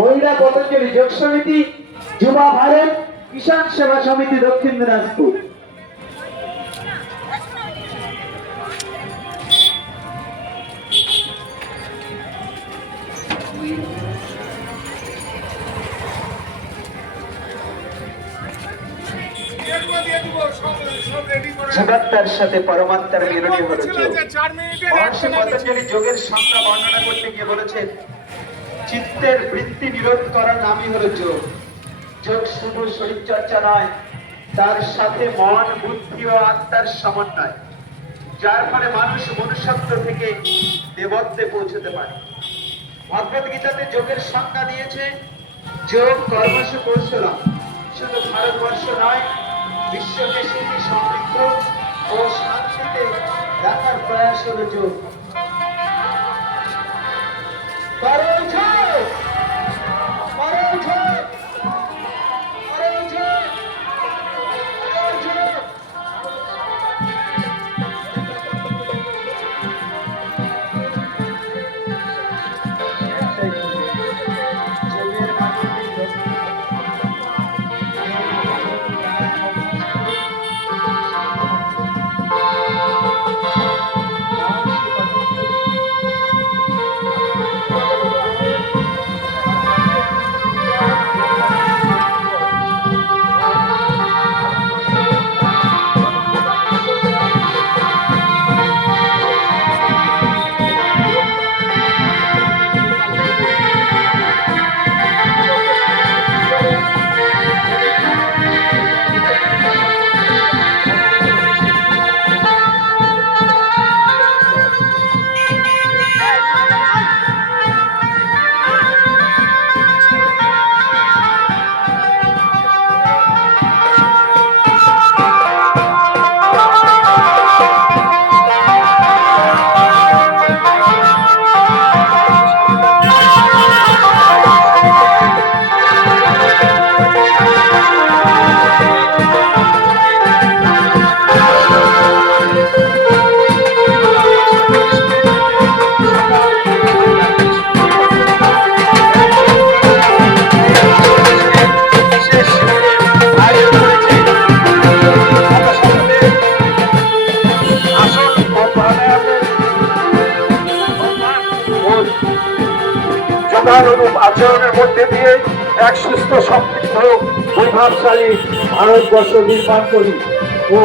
মহিলা পতঞ্জলি যোগ সমিতি, যুবা ভারত কিষাণ সেবা সমিতি, দক্ষিণ দিনাজপুর। জীবাত্মার সাথে পরমাত্মার মিলনই হলো যোগ। মহর্ষি পতঞ্জলি যোগের সংজ্ঞা বর্ণনা করতে গিয়ে বলেছেন, চিত্তের বৃত্তি নিরোধ করার নামই হলো যোগ। যোগ শুধু শরীর চর্চা নয়, তার সাথে মন, বুদ্ধি ও আত্মার সমন্বয়, যার ফলে মানুষ মনুষ্যত্ব থেকে দেবত্বে পৌঁছতে পারে। ভগবত গীতাতে যোগের সংজ্ঞা দিয়েছে, যোগ কর্মসু কৌশলম। শুধু ভারতবর্ষ নয়, বিশ্বকে সুখী, সমৃদ্ধ ও শান্তিতে রাখার প্রয়াস হলো যোগ। অনুরূপ আচরণের মধ্যে দিয়ে এক সুস্থ, সমৃদ্ধ, বৈভবশালী ভারতবর্ষ নির্মাণ করি। ও